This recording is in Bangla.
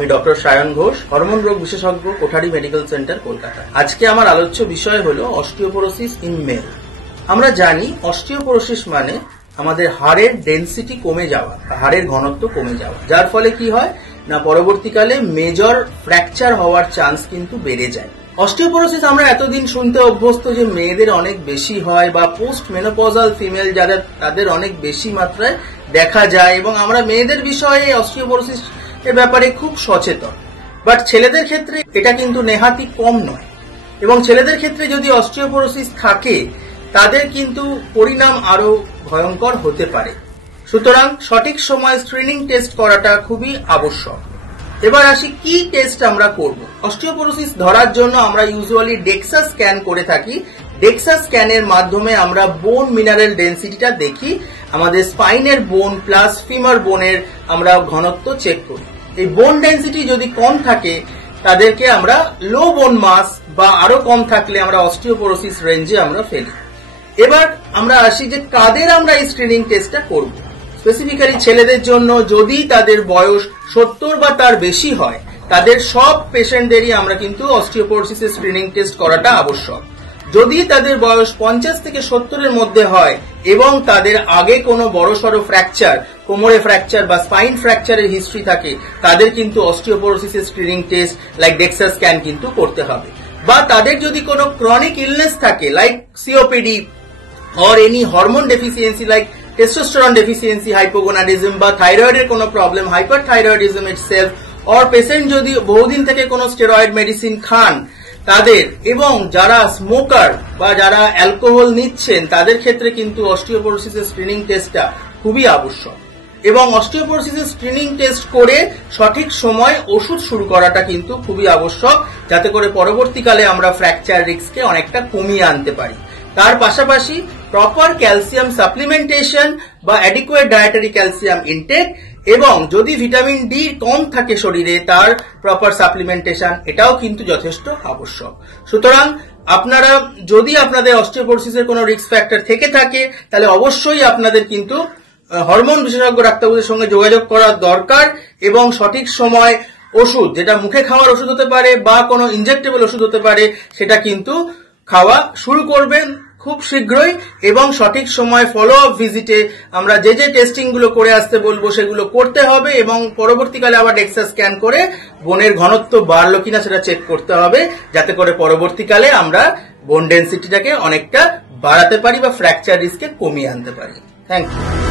আমি ডক্টর সায়ন ঘোষ, হরমোন রোগ বিশেষজ্ঞ, কোঠারি মেডিকেল সেন্টার, কলকাতা। আজকে আমার আলোচ্য বিষয় হলো অস্টিওপোরোসিস ইন মেল। আমরা জানি অস্টিওপোরোসিস মানে আমাদের হাড়ের ডেনসিটি কমে যাওয়া, হাড়ের ঘনত্ব কমে যাওয়া, যার ফলে কি হয় না পরবর্তীকালে মেজর ফ্র্যাকচার হওয়ার চান্স কিন্তু বেড়ে যায়। অস্টিওপোরোসিস আমরা এতদিন শুনতে অভ্যস্ত যে মেয়েদের অনেক বেশি হয় বা পোস্ট মেনোপজাল ফিমেল যারা তাদের অনেক বেশি মাত্রায় দেখা যায়, এবং আমরা মেয়েদের বিষয়ে অস্টিওপোরোসিস এর ব্যাপারে খুব সচেতন। বাট ছেলেদের ক্ষেত্রে এটা কিন্তু নেহাতি কম নয়, এবং ছেলেদের ক্ষেত্রে যদি অস্টিওপোরোসিস থাকে তাদের কিন্তু পরিণাম আরো ভয়ঙ্কর হতে পারে। সুতরাং সঠিক সময় স্ক্রিনিং টেস্ট করাটা খুবই আবশ্যক। এবার আসি কি টেস্ট আমরা করব। অস্টিওপোরোসিস ধরার জন্য আমরা ইউজুয়ালি ডেক্সা স্ক্যান করে থাকি। ডেক্সা স্ক্যানের মাধ্যমে আমরা বোন মিনারেল ডেনসিটিটা দেখি, আমাদের স্পাইনের বোন প্লাস ফিমার বোনের আমরা ঘনত্ব চেক করি। এই বোন ডেনসিটি যদি কম থাকে তাদেরকে আমরা লো বোন মাস, বা আরো কম থাকলে আমরা অস্টিওপোরোসিস রেঞ্জে আমরা ফেলি। এবার আমরা আসি যে কাদের আমরা এই স্ক্রিনিং টেস্টটা করব। স্পেসিফিক্যালি ছেলেদের জন্য যদি তাদের বয়স 70 বা তার বেশি হয় তাদের সব পেশেন্টদেরই আমরা কিন্তু অস্টিওপোরোসিসের স্ক্রিনিং টেস্ট করাটা আবশ্যক। যদি তাদের বয়স 50 থেকে 70 এর মধ্যে হয় এবং তাদের আগে কোনো বড়সড় ফ্র্যাকচার, কোমরে ফ্র্যাকচার বা স্পাইন ফ্র্যাকচারের হিস্ট্রি থাকে, তাদের কিন্তু অস্টিওপোরোসিসের screening test like DEXA scan কিন্তু করতে হবে। বা তাদের যদি কোনো ক্রনিক ইলনেস থাকে like COPD or any hormone deficiency like testosterone deficiency, hypogonadism বা থাইরয়েডের কোনো problem, hyperthyroidism itself, or patient যদি বহুদিন থেকে কোনো স্টেরয়েড মেডিসিন খান তাদের, এবং যারা স্মোকার বা যারা অ্যালকোহল নিচ্ছেন তাদের ক্ষেত্রে কিন্তু অস্টিওপোরোসিসের স্ক্রিনিং টেস্টটা খুবই আবশ্যক। এবং অস্টিওপোরোসিসের স্ক্রিনিং টেস্ট করে সঠিক সময় ওষুধ শুরু করাটা কিন্তু খুবই আবশ্যক, যাতে করে পরবর্তীকালে আমরা ফ্র্যাকচার রিস্ককে অনেকটা কমিয়ে আনতে পারি। তার পাশাপাশি প্রপার ক্যালসিয়াম সাপ্লিমেন্টেশন বা অ্যাডিকুয়েট ডায়েটারি ক্যালসিয়াম ইনটেক, এবং যদি ভিটামিন ডি কম থাকে শরীরে তার প্রপার সাপ্লিমেন্টেশন, এটাও কিন্তু যথেষ্ট আবশ্যক। সুতরাং আপনারা যদি আপনাদের অস্টিওপোরোসিসের কোনো রিস্ক ফ্যাক্টর থেকে থাকে তাহলে অবশ্যই আপনাদের কিন্তু হরমোন বিশেষজ্ঞ ডাক্তারবাবুদের সঙ্গে যোগাযোগ করা দরকার, এবং সঠিক সময় ওষুধ, যেটা মুখে খাওয়ার ওষুধ হতে পারে বা কোনো ইনজেক্টেবল ওষুধ হতে পারে, সেটা কিন্তু খাওয়া শুরু করবেন খুব শীঘ্রই। এবং সঠিক সময় ফলো আপ ভিজিটে আমরা যে যে টেস্টিং গুলো করে আসতে বলবো সেগুলো করতে হবে, এবং পরবর্তীকালে আবার ডেক্সা স্ক্যান করে বোনের ঘনত্ব বাড়লো কিনা সেটা চেক করতে হবে, যাতে করে পরবর্তীকালে আমরা বোন ডেনসিটিটাকে অনেকটা বাড়াতে পারি বা ফ্র্যাকচার রিস্ককে কমিয়ে আনতে পারি। Thank you.